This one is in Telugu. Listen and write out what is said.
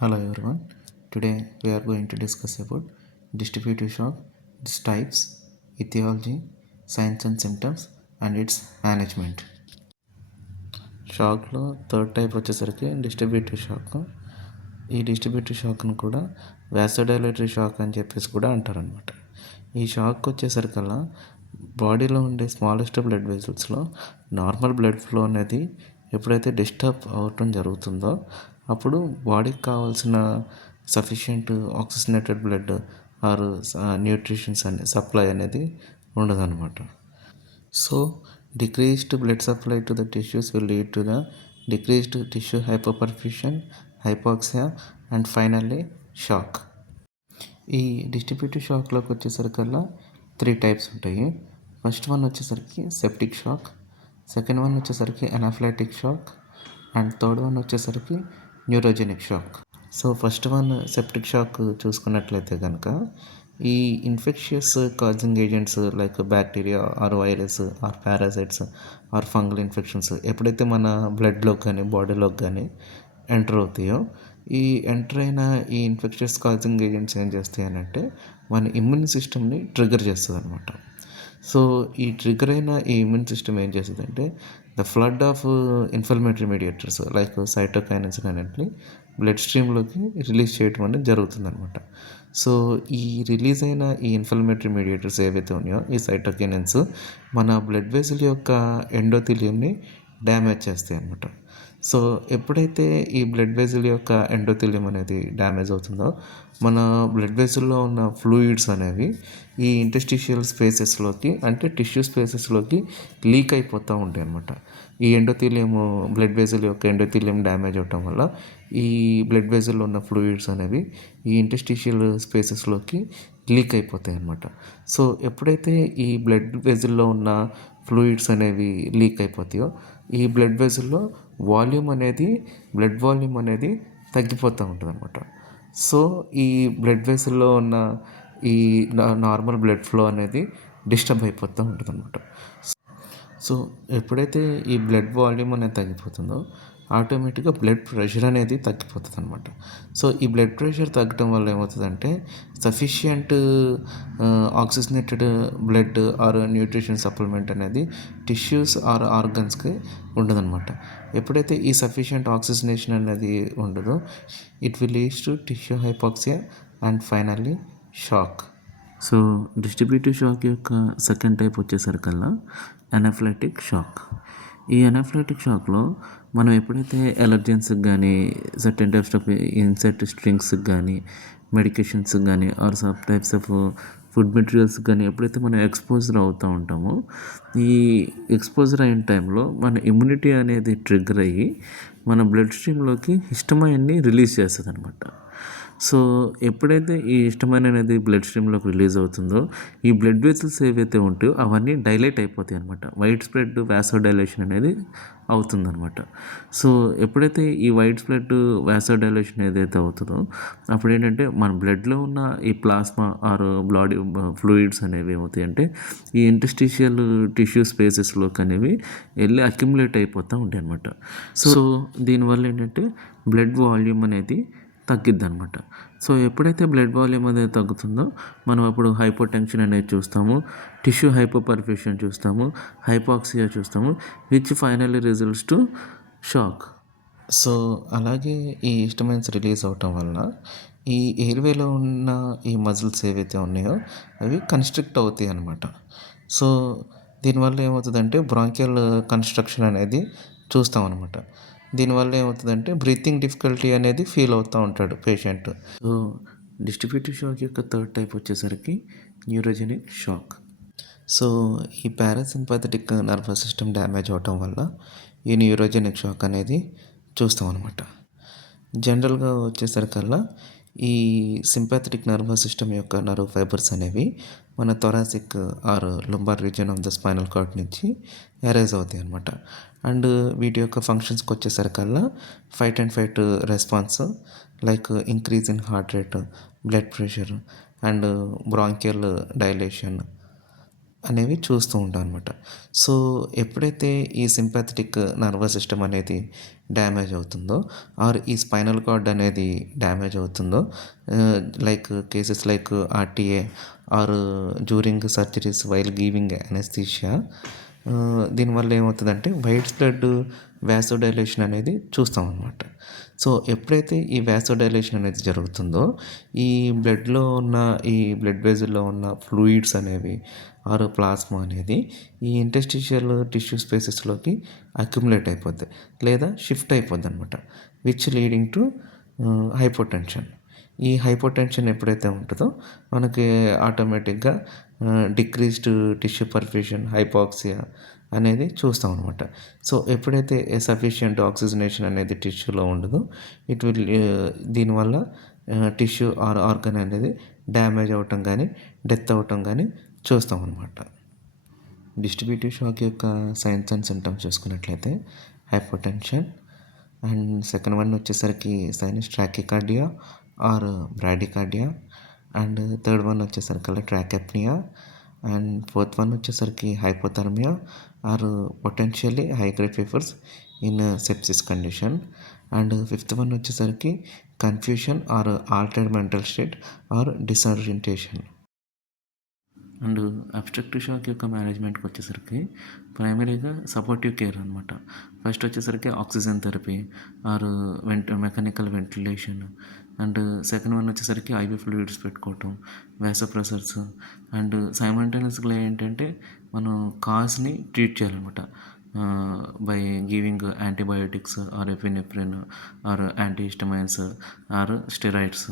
Hello everyone. Today we are going to discuss about distributive shock, its types, etiology, signs and symptoms, and its management. షాక్లో థర్డ్ టైప్ వచ్చేసరికి డిస్ట్రిబ్యూటివ్ షాక్. ఈ డిస్ట్రిబ్యూటివ్ షాక్ను కూడా వ్యాసోడైలేటరీ షాక్ అని చెప్పేసి కూడా అంటారనమాట. ఈ షాక్ వచ్చేసరికల్లా బాడీలో ఉండే స్మాలెస్ట్ బ్లడ్ వెజల్స్లో నార్మల్ బ్లడ్ ఫ్లో అనేది ఎప్పుడైతే డిస్టర్బ్ అవటం జరుగుతుందో అప్పుడు బాడీకి కావాల్సిన sufficient oxygenated blood or nutritions అనే సప్లై అనేది ఉండదన్నమాట. So decreased blood supply to the tissues will lead to the decreased tissue hypoperfusion, hypoxia and finally shock. ఈ డిస్ట్రిబ్యూటివ్ షాక్లోకి వచ్చేసరికల్లా 3 టైప్స్ ఉంటాయి. ఫస్ట్ వన్ వచ్చేసరికి సెప్టిక్ షాక్, సెకండ్ వన్ వచ్చేసరికి anaphylactic shock and third one వచ్చేసరికి neurogenic shock. So first one septic shock చూసుకున్నట్లయితే కనుక ఈ infectious causing agents like bacteria or virus or parasites or fungal infections ఎప్పుడైతే మన బ్లడ్లోకి కానీ బాడీలోకి కానీ ఎంటర్ అవుతాయో ఈ ఎంటర్ అయిన ఈ ఇన్ఫెక్షియస్ కాజింగ్ ఏజెంట్స్ ఏం చేస్తాయి అని అంటే మన ఇమ్యూన్ సిస్టమ్ని ట్రిగర్ చేస్తుంది అనమాట. సో ఈ ట్రిగర్ అయిన ఈ ఇమ్యూన్ సిస్టమ్ ఏం చేస్తుంది అంటే the flood of inflammatory mediators like cytokinins అన్నింటినీ బ్లడ్ స్ట్రీమ్లోకి రిలీజ్ చేయడం అనేది జరుగుతుందన్నమాట. సో ఈ రిలీజ్ అయిన ఈ ఇన్ఫ్లమేటరీ మీడియేటర్స్ ఏవైతే ఉన్నాయో ఈ సైటోకైనిన్స్ మన బ్లడ్ వెసల్ యొక్క ఎండోథీలియంని డ్యామేజ్ చేస్తాయి అన్నమాట. సో ఎప్పుడైతే ఈ బ్లడ్ వెసల్ యొక్క ఎండోథీలియం అనేది డ్యామేజ్ అవుతుందో మన బ్లడ్ వెసల్లో ఉన్న ఫ్లూయిడ్స్ అనేవి ఈ ఇంటర్స్టిషియల్ స్పేసెస్లోకి అంటే టిష్యూ స్పేసెస్లోకి లీక్ అయిపోతూ ఉంటాయి అన్నమాట. ఈ ఎండోథీలియం బ్లడ్ వెసల్ యొక్క ఎండోథీలియం డ్యామేజ్ అవటం వల్ల ఈ బ్లడ్ వెసల్లో ఉన్న ఫ్లూయిడ్స్ అనేవి ఈ ఇంటర్స్టిషియల్ స్పేసెస్లోకి లీక్ అయిపోతాయి అన్నమాట. సో ఎప్పుడైతే ఈ బ్లడ్ వెసల్లో ఉన్న ఫ్లూయిడ్స్ అనేవి లీక్ అయిపోతాయో ఈ బ్లడ్ వెసల్లో బ్లడ్ వాల్యూమ్ అనేది తగ్గిపోతూ ఉంటుంది అనమాట. సో ఈ బ్లడ్ వెసల్లో ఉన్న ఈ నార్మల్ బ్లడ్ ఫ్లో అనేది డిస్టర్బ్ అయిపోతూ ఉంటుంది అనమాట. సో ఎప్పుడైతే ఈ బ్లడ్ వాల్యూమ్ అనేది తగ్గిపోతుందో ఆటోమేటిక్గా బ్లడ్ ప్రెషర్ అనేది తగ్గిపోతుంది అనమాట. సో ఈ బ్లడ్ ప్రెషర్ తగ్గడం వల్ల ఏమవుతుందంటే sufficient oxygenated blood or nutrition supplement అనేది టిష్యూస్ ఆర్ ఆర్గన్స్కి ఉండదన్నమాట. ఎప్పుడైతే ఈ సఫిషియంట్ ఆక్సిజనేషన్ అనేది ఉండదో it will leads to tissue hypoxia and finally shock. So distributive shock యొక్క సెకండ్ టైప్ వచ్చేసరికల్లా ఎనాఫిలాటిక్ షాక్. ఈ ఎనాఫిలాటిక్ షాక్లో మనం ఎప్పుడైతే ఎలర్జెన్స్కి కానీ సర్టెన్ టైప్స్ ఆఫ్ ఇన్సెక్ట్ స్ట్రింగ్స్కి కానీ మెడికేషన్స్కి కానీ or some types of food మెటీరియల్స్కి కానీ ఎప్పుడైతే మనం ఎక్స్పోజర్ అవుతూ ఉంటామో ఈ ఎక్స్పోజర్ అయిన టైంలో మన ఇమ్యూనిటీ అనేది ట్రిగ్గర్ అయ్యి మన బ్లడ్ స్ట్రీమ్లోకి హిస్టమైన్ని రిలీజ్ చేస్తుంది అనమాట. సో ఎప్పుడైతే ఈ హిస్టమైన్ అనేది బ్లడ్ స్ట్రీమ్లోకి రిలీజ్ అవుతుందో ఈ బ్లడ్ వెసల్స్ ఏవైతే ఉంటాయో అవన్నీ డైలేట్ అయిపోతాయి అనమాట. వైడ్ స్ప్రెడ్ వ్యాసోడైలేషన్ అనేది అవుతుందన్నమాట. సో ఎప్పుడైతే ఈ వైడ్ స్ప్రెడ్ వ్యాసోడైలేషన్ ఏదైతే అవుతుందో అప్పుడు ఏంటంటే మన బ్లడ్లో ఉన్న ఈ ప్లాస్మా ఆర్ బాడీ ఫ్లూయిడ్స్ అనేవి ఏమవుతాయి అంటే ఈ ఇంటర్స్టిషియల్ టిష్యూ స్పేసెస్లోకి అనేవి వెళ్ళి అక్యుములేట్ అయిపోతూ ఉంటాయి అనమాట. సో దీనివల్ల ఏంటంటే బ్లడ్ వాల్యూమ్ అనేది తగ్గిద్ది అనమాట. సో ఎప్పుడైతే బ్లడ్ వాల్యూమ్ అనేది తగ్గుతుందో మనం అప్పుడు హైపోటెన్షన్ అనేది చూస్తాము, టిష్యూ హైపోపర్ఫ్యూషన్ చూస్తాము, హైపాక్సియా చూస్తాము, which finally results to shock. So అలాగే ఈ హిస్టమైన్స్ రిలీజ్ అవటం వలన ఈ ఎయిర్వేలో ఉన్న ఈ మజిల్స్ ఏవైతే ఉన్నాయో అవి కన్స్ట్రిక్ట్ అవుతాయి అన్నమాట. సో దీనివల్ల ఏమవుతుందంటే బ్రాంకియల్ కన్స్ట్రక్షన్ అనేది చూస్తాం అనమాట. దీనివల్ల ఏమవుతుందంటే బ్రీతింగ్ డిఫికల్టీ అనేది ఫీల్ అవుతూ ఉంటాడు పేషెంట్. సో డిస్ట్రిబ్యూటివ్ షాక్ యొక్క థర్డ్ టైప్ వచ్చేసరికి న్యూరోజెనిక్ షాక్. సో ఈ పారాసింపాథెటిక్ నర్వస్ సిస్టమ్ డ్యామేజ్ అవటం వల్ల ఈ న్యూరోజెనిక్ షాక్ అనేది చూస్తాం అనమాట. జనరల్గా వచ్చేసరికల్లా ఈ సింపాథెటిక్ నర్వస్ సిస్టమ్ యొక్క నర్వ్ ఫైబర్స్ అనేవి మన thoracic or lumbar region of the spinal cord నుంచి అరైజ్ అవుతాయి అనమాట. అండ్ వీటి యొక్క ఫంక్షన్స్కి వచ్చేసరికల్లా fight and fight response like increase in heart rate, blood pressure and bronchial dilation అనేవి చూస్తూ ఉంటాం అనమాట. సో, ఎప్పుడైతే ఈ సింపాథెటిక్ నర్వస్ సిస్టమ్ అనేది డ్యామేజ్ అవుతుందో ఆర్ ఈ స్పైనల్ కార్డ్ అనేది డ్యామేజ్ అవుతుందో like cases like RTA or during surgeries while giving anaesthesia దీనివల్ల ఏమవుతుందంటే వైట్ బ్లడ్ వాసోడైలేషన్ అనేది చూస్తాం అనమాట. సో, ఎప్పుడైతే ఈ వాసోడైలేషన్ అనేది జరుగుతుందో ఈ బ్లడ్‌లో ఉన్న ఈ బ్లడ్ వెసల్‌లో ఉన్న ఫ్లూయిడ్స్ అనేవి ఆర్ ప్లాస్మా అనేది ఈ ఇంటర్స్టిషియల్ టిష్యూ స్పేసెస్‌లోకి అక్యుములేట్ అయిపోద్ది లేదా షిఫ్ట్ అయిపోద్దనమాట. Which leading to hypotension. ఈ హైపోటెన్షన్ ఎప్పుడైతే ఉంటుందో మనకి ఆటోమేటిక్‌గా డిక్రీజ్డ్ టిష్యూ పర్ఫ్యూషన్, హైపాక్సియా అనేది చూస్తాం అనమాట. సో, ఎప్పుడైతే సఫిషియంట్ ఆక్సిజనేషన్ అనేది టిష్యూలో ఉండదో ఇట్ విల్ దీనివల్ల టిష్యూ ఆర్ ఆర్గన్ అనేది డ్యామేజ్ అవ్వటం కానీ, డెత్ అవ్వటం కానీ చూస్తాం అనమాట. డిస్ట్రిబ్యూటివ్ షాక్ యొక్క సైన్స్ అండ్ సింప్టమ్స్ చూసుకున్నట్లయితే హైపోటెన్షన్ అండ్ సెకండ్ వన్ వచ్చేసరికి sinus tachycardia or bradycardia and third one వచ్చేసరికి ట్రాకెప్నియా అండ్ ఫోర్త్ వన్ వచ్చేసరికి hypothermia or potentially high grade fevers in sepsis condition and fifth one వచ్చేసరికి confusion or altered mental state or disorientation. And obstructive shock యొక్క మేనేజ్మెంట్కి వచ్చేసరికి ప్రైమరీగా సపోర్టివ్ కేర్ అనమాట. ఫస్ట్ వచ్చేసరికి oxygen therapy or mechanical ventilation and second one వచ్చేసరికి ఐవీ ఫ్లూయిడ్స్ పెట్టుకోవటం, వాసోప్రెసర్స్ అండ్ సైమల్టేనియస్గా ఏంటంటే మనం కాజ్ని ట్రీట్ చేయాలన్నమాట by giving antibiotics or epinephrine or antihistamines or steroids.